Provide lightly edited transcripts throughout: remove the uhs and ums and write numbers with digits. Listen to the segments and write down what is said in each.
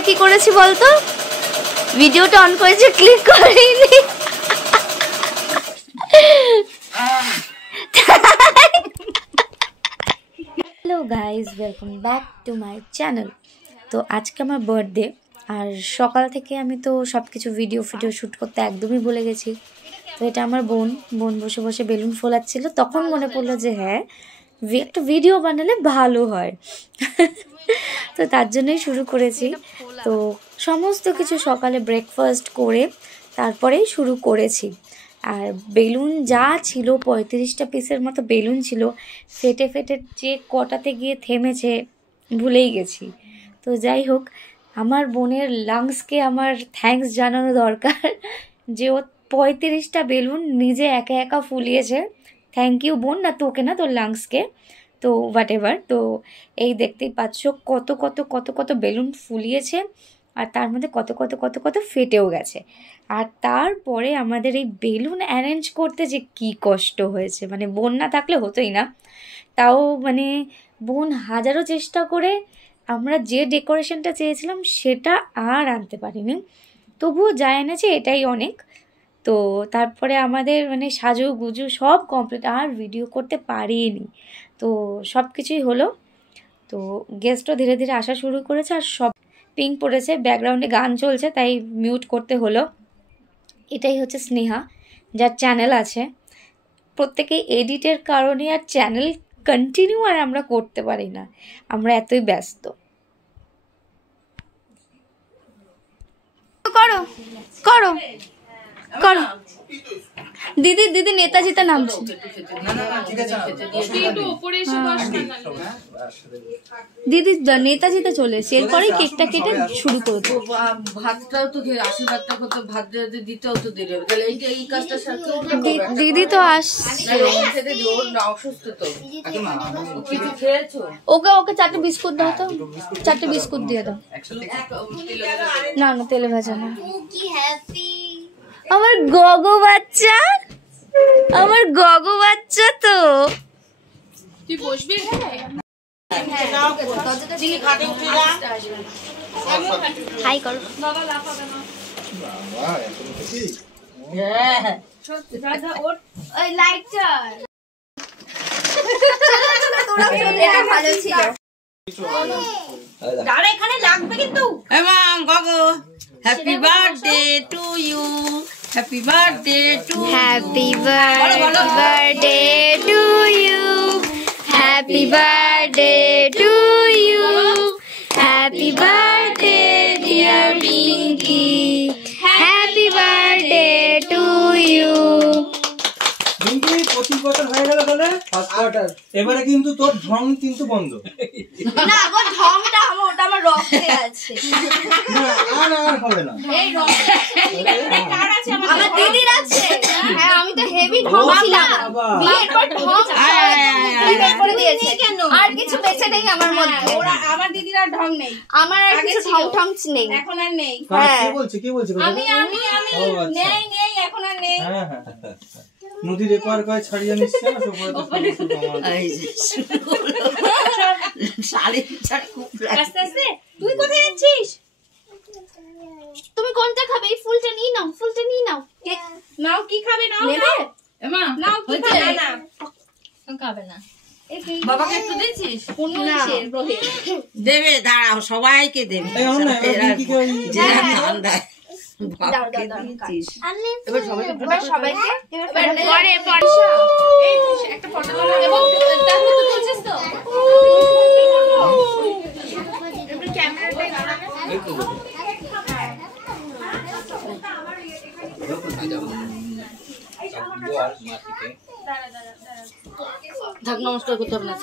ফার্স্টে কি করেছি বলতো, ভিডিওটা অন করেছি, ক্লিক করিনি। Hello guys, welcome back to my channel. তো আজকে আমার বার্থডে, আর সকাল থেকে আমি তো সব কিছু ভিডিও শ্যুট করতে একদমই ভুলে গেছি। তো এটা আমার বোন বসে বসে বেলুন ফোলাচ্ছিল, তখন মনে পড়লো যে হ্যাঁ একটা ভিডিও বানালে ভালো হয়। তো তার জন্যই শুরু করেছি। তো সমস্ত কিছু সকালে ব্রেকফাস্ট করে তারপরেই শুরু করেছি। আর বেলুন যা ছিল 35টা পিসের মতো বেলুন ছিল, ফেটে ফেটে যে কটাতে গিয়ে থেমেছে ভুলেই গেছি। তো যাই হোক, আমার বোনের লাংসকে আমার থ্যাঙ্কস জানানো দরকার যে ও 35টা বেলুন নিজে একা একা ফুলিয়েছে। থ্যাংক ইউ বোন, না তোকে না, তোর লাংসকে। তো হোয়াট এভার। তো এই দেখতেই পাচ্ছ কত কত কত কত বেলুন ফুলিয়েছে, আর তার মধ্যে কত কত কত কত ফেটেও গেছে। আর তারপরে আমাদের এই বেলুন অ্যারেঞ্জ করতে যে কি কষ্ট হয়েছে, মানে বোন না থাকলে হতোই না। তাও মানে বোন হাজারো চেষ্টা করে আমরা যে ডেকোরেশনটা চেয়েছিলাম সেটা আর আনতে পারিনি, তবুও যা এনেছে এটাই অনেক। তো তারপরে আমাদের মানে সাজু গুজু সব কমপ্লিট, আর ভিডিও করতে পারিনি। তো সব কিছুই হলো। তো গেস্টও ধীরে ধীরে আসা শুরু করেছে, আর সব পিঙ্ক পড়েছে, ব্যাকগ্রাউন্ডে গান চলছে তাই মিউট করতে হলো। এটাই হচ্ছে স্নেহা, যার চ্যানেল আছে। প্রত্যেকেই এডিটের কারণে আর চ্যানেল কন্টিনিউ আর আমরা করতে পারি না, আমরা এতই ব্যস্ত। করো করো করো। দিদি দিদি নেতাজিতে নামছে। দিদি নেতাজিতে চলে এসে এরপরে কেকটা কেটে শুরু করে দেবো। ভাতটাও তো আশীর্বাদটা করতে, ভাত দিতেও তো দেরি হবে, তাহলে এই কাজটা দিদি তো আসছে, অসুস্থ তো। খেয়েছো? ওকে ওকে 4টে বিস্কুট দাও তো, 4টে বিস্কুট দিয়ে দাও। না না তেলে ভাজা না। আমার গগো বাচ্চা, আমার গগো বাচ্চা। তো তুই বসবি হাই করো। ভালো ছিল। এখানে লাগবে কিন্তু। Happy birthday to you, happy birthday to, happy birthday to you, happy birthday to you, happy birthday dear Pinky, happy birthday to you. প্রতি বছর হয়ে গেল বলে ফার্স্ট কোয়ার্টার, এবারে কিন্তু তোর ঢং কিন্তু বন্ধ। না গো, ঢংটা ওটা আমার রক্তে আছে। না আর হবে না। এই রক্তে কার আছে? আমার দিদির আছে। হ্যাঁ আমি তো হেভি ঢং ছিলাম, বিয়ের পর ঢং বের করে দিয়েছে। কেন আর কিছু বেঁচে নেই আমার মধ্যে। ওরা আমার দিদির আর ঢং নেই, আমার আর কিছু ঢং নেই, এখন আর নেই। কি বলছে আমি নেই এখন আর নেই। হ্যাঁ হ্যাঁ, নদীর এপার কয় ছাড়িয়ে নিচ্ছে না, আস্তে আস্তে। তুই কোথায় যাচ্ছিস? তুমি কোনটা খাবে? এই ফুলটা নিয়ে নাও, ফুলটা নিয়ে নাও। নাও, কি খাবে? নাও নেবে? এমা নাও, কি খাবে? না খাবে না। বাবাকে একটু দিয়েছিস? দেবে, দাঁড়াও, সবাইকে দেবে। এবার সবাইকে পরে একটা ফটো এবং তো নমস্কার করতে হবে না,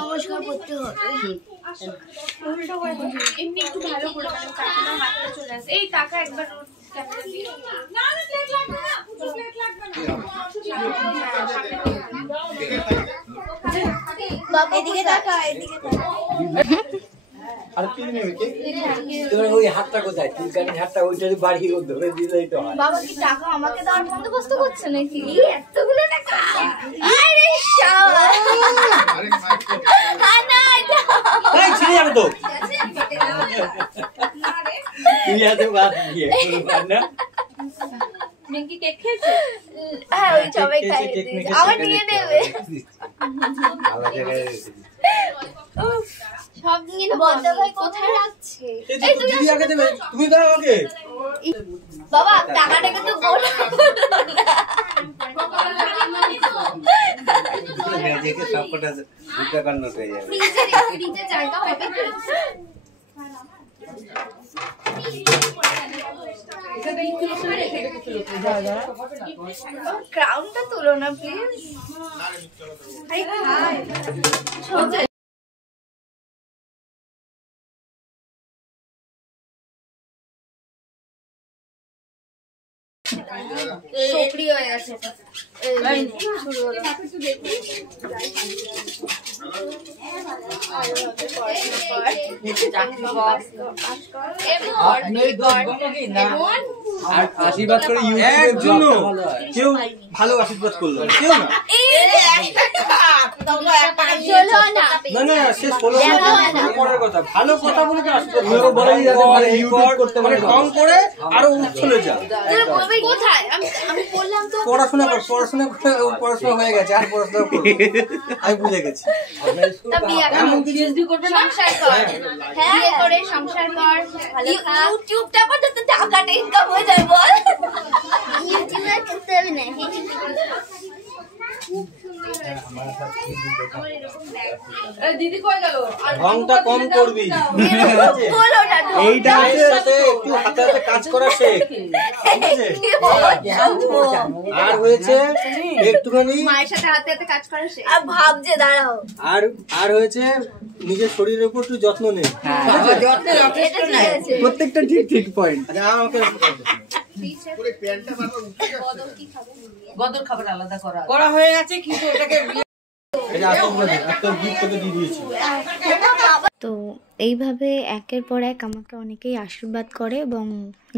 নমস্কার করতে হবে। এমনি একটু ভালো করে কাকিমার হাতটা চলে আসে। এই টাকা একবার ক্যামেরা দিয়ে। না না প্লেট লাগবে না, পুরো প্লেট লাগবে না। এদিকে তাকা, এদিকে তাকা। আর কি নেবে কে? তোর ওই হাতটা কোথায়? চুলকানির হাতটা ওইটা বাড়িয়ে ধরে দিলেই তো হয়। বাবা কি টাকা আমাকে দেওয়ার বন্দোবস্ত করছে নাকি? এতগুলো টাকা? আরে শালা, এই ছিড়ে যাবে তো। না রে তুই এত বাদ দিয়ে না মিঙ্কি কেক খেয়েছে? হ্যাঁ ওই সবাই খাই আমার নিয়ে নেবে সব নিয়ে বদ্ধ ভাই কোথায় রাখছে এই তো দিদি আগে দেবে, তুমি দাও আগে। বাবা টাকাটা কিন্তু গোল দেখে সবকটা 2 টাকার নোট হয়ে যাবে। ফ্রিজে জায়গা হবে ক্রাউনটা তুলো না প্লিজ সক্রিয় হয়ে গেছে শুরু হলো আর আশীর্বাদ করে একজন কেউ ভালো আশীর্বাদ করলো কেউ না। না না সে 16 পরের কথা, ভালো কথা বলে তো আশীর্বাদ করে ইউটিউব করতে মানে কম করে আরো উচ্ছলে যা। কোথায় আমি বললাম তো পড়াশোনা কর, পড়াশোনা হয়ে গেছে আর পড়াশোনা করবে আমি বুঝে গেছি। এমন কি জিএসডি করবে না? সংসার কর হ্যাঁ বিয়ে করে সংসার কর ভালো খা ইউটিউবটা পর তো টাকাটা ইনকাম হয়ে যায় বল ইউটিউবে করতে হবে না দিদি কই গেল? আর ঢংটা কম করবি, বলো না এইটা সাথে একটু হাতে হাতে কাজ করা শেখ, ঠিক আছে? আর হয়েছে একটুখানি মায়ের সাথে হাতে হাতে কাজ করা শেখ আর ভাবছে দাঁড়াও আর হয়েছে নিজের শরীরের উপর একটু যত্ন নে। প্রত্যেকটা ঠিক পয়েন্ট। আচ্ছা আমাকে গদর খাবার আলাদা করা হয়ে গেছে কিন্তু এটাকে তো এইভাবে একের পর এক আমাকে অনেকেই আশীর্বাদ করে এবং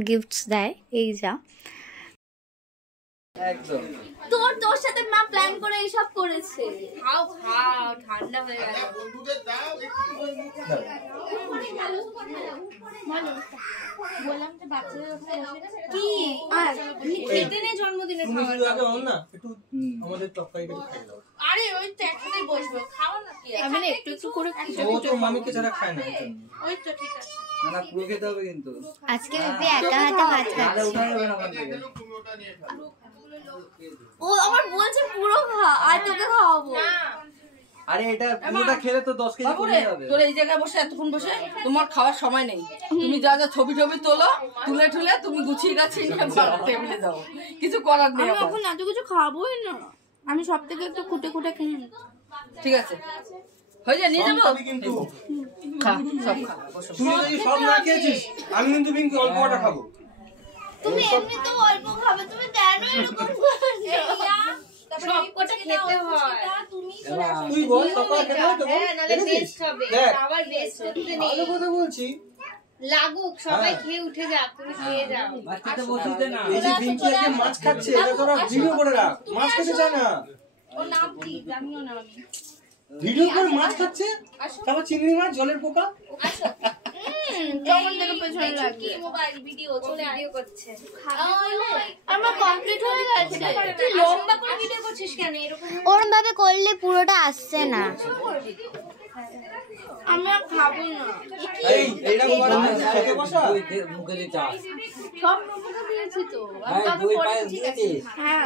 গিফটস দেয় এই যা একদম তোর সাথে মা প্ল্যান করে এইসব করেছে খাও ঠান্ডা হয়ে গেছে। কি আর খেতে নেই জন্মদিনের তুমি খাবার। শুধু আগে হও না একটু আমাদের তরকারিটা একটু খাই দাও। আরে ওই তো একসাথেই বসবো, খাও না কি আমি না একটু একটু করে ও তো মামিকে ছাড়া খায় না একদম। ওই তো ঠিক আছে। না পুরো খেতে হবে কিন্তু আজকে বেবি একা হাতে ভাত খাচ্ছে উঠা যাবে না ওখান থেকে। ও আমার বলছে পুরো খা আর তোকে খাওয়াবো আরে এটা পুরোটা খেলে তো 10 কেজি বাবুরে, কমে যাবে। তোর এই জায়গায় বসে এতক্ষণ বসে তোমার খাওয়ার সময় নেই। তুমি যা ছবি তোলো, তুলে তুমি গুছিয়ে গাছিয়ে নিয়ে টেবিলে যাও, কিছু করার নেই। আমি আমার। এখন এত কিছু খাবোই না, আমি সব থেকে একটু খুঁটে খেয়ে নিই। ঠিক আছে হয়ে যায়, নিয়ে যাবো। আমি কিন্তু খা সব খা বসো। তুই যদি সব না খেয়েছিস আমি কিন্তু বিঙ্কি অল্প কটা খাবো। তুমি এমনি তো অল্প খাবে তুমি কেন এরকম করছো সব কটা খেতে হয়। তুই বল সকালে খেতে হয় তো বল। হ্যাঁ, নাহলে দেখেছিস? waste হবে। দেখ, খাবার waste করতে নেই। ভালো কথা বলছি। লাগুক, সবাই খেয়ে উঠে যাক, তুমি খেয়ে যাও। বাচ্চাটা বসিতে না এই যে বিঙ্কি আজকে মাছ খাচ্ছে এটা তোরা ভিডিও করে রাখ। মাছ খেতে চায় না, ওর নাম কি জানিও না আমি। ভিডিও করে মাছ খাচ্ছে। তারপর চিংড়ি মাছ জলের পোকা। যখন থেকে পেছনে লাগে। মোবাইল ভিডিও চলে ভিডিও করছে আমার কমপ্লিট হয়ে গেছে। তুই লম্বা করে ভিডিও করছিস কেন এরকম ওরম ভাবে করলে পুরোটা আসছে না আমি আর খাবো না। এই এইরকম করে খেতে বসা। মুখে দিয়ে চা সব নমুনা দিয়েছি তো। হ্যাঁ দই পায়ে দিয়েছিস হ্যাঁ,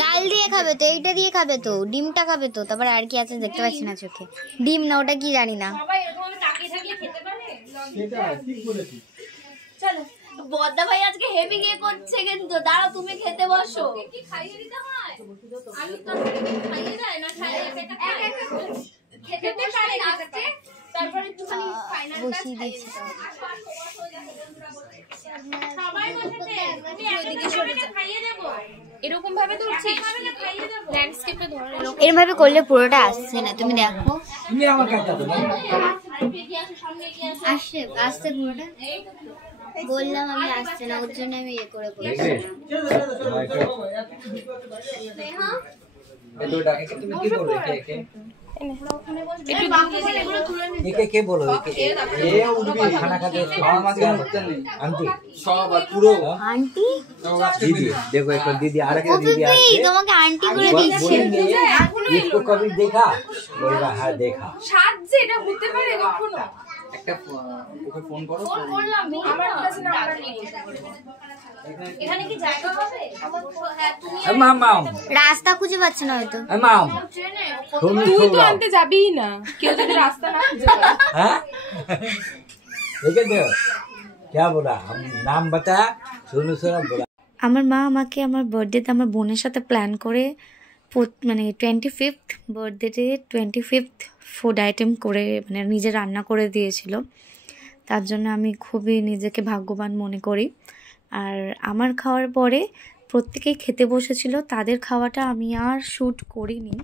ডাল দিয়ে খাবে তো এইটা দিয়ে খাবে তো ডিমটা খাবে তো তারপর আর কি আছে দেখতে পাচ্ছি না চোখে ডিম না ওটা কি জানি না সবাই এরকম তাকিয়ে থাকলে খেতে পারে। এটা ঠিক বলেছিস। চলো বদ্দা ভাই আজকে হেভি গিয়ে করছে কিন্তু দাঁড়াও তুমি খেতে বসো কি খাইয়ে দিতে হয়? আমি তো খাইয়ে দেয় না, খাইয়ে একা খায়। খেতে পারে লাস্টে, তারপরে একটুখানি ফাইনাল বসিয়ে দিচ্ছি সবাই বসেছে। তুমি এদিকে সরে যা, খাইয়ে দেব। এরকম ভাবে ধরছিস? খাইয়ে দেব। ল্যান্ডস্কেপে ধরে এরকম। এরম ভাবে করলে পুরোটা আসছে না তুমি দেখো তুমি আমাকে একটা দাও আসছে আসছে পুরোটা বললাম আমি আসছে না ওর জন্য আমি ইয়ে করে বলছি তুমি কি বলো একে কে বলো খানা খাতে আন্টি সব আর পুরো আন্টি दीदी देखो एक दीदी आ रही है दीदी তোমাকে আন্টি করে দিচ্ছে इसको कभी देखा बोलेगा हाँ देखा সাত যে এটা হতে পারে কখনো একটা ওকে ফোন করো ফোন করলাম আমার কাছে নাম্বার নেই এখানে কি জায়গা হবে হ্যাঁ তুমি माम রাস্তা খুঁজে পাচ্ছে না হয়তো माम ট্রেনে তুই তো আনতে যাবিই না কেউ যদি রাস্তা না খুঁজে পায় हाँ ठीक है क्या बोला हम नाम बता सोनू सोना बोला আমার মা আমাকে আমার বার্থডেতে আমার বোনের সাথে প্ল্যান করে মানে 25th বার্থডেতে 25th ফুড আইটেম করে মানে নিজে রান্না করে দিয়েছিল। তার জন্য আমি খুবই নিজেকে ভাগ্যবান মনে করি। আর আমার খাওয়ার পরে প্রত্যেকেই খেতে বসেছিল, তাদের খাওয়াটা আমি আর শ্যুট করিনি,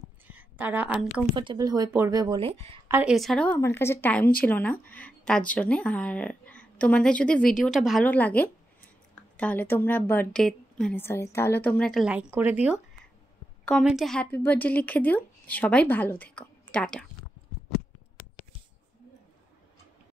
তারা আনকমফোর্টেবল হয়ে পড়বে বলে। আর এছাড়াও আমার কাছে টাইম ছিল না তার জন্যে। আর তোমাদের যদি ভিডিওটা ভালো লাগে তাহলে তোমরা তাহলে তোমরা একটা লাইক করে দিও, কমেন্টে হ্যাপি বার্থডে লিখে দিও। সবাই ভালো থেকো, টাটা।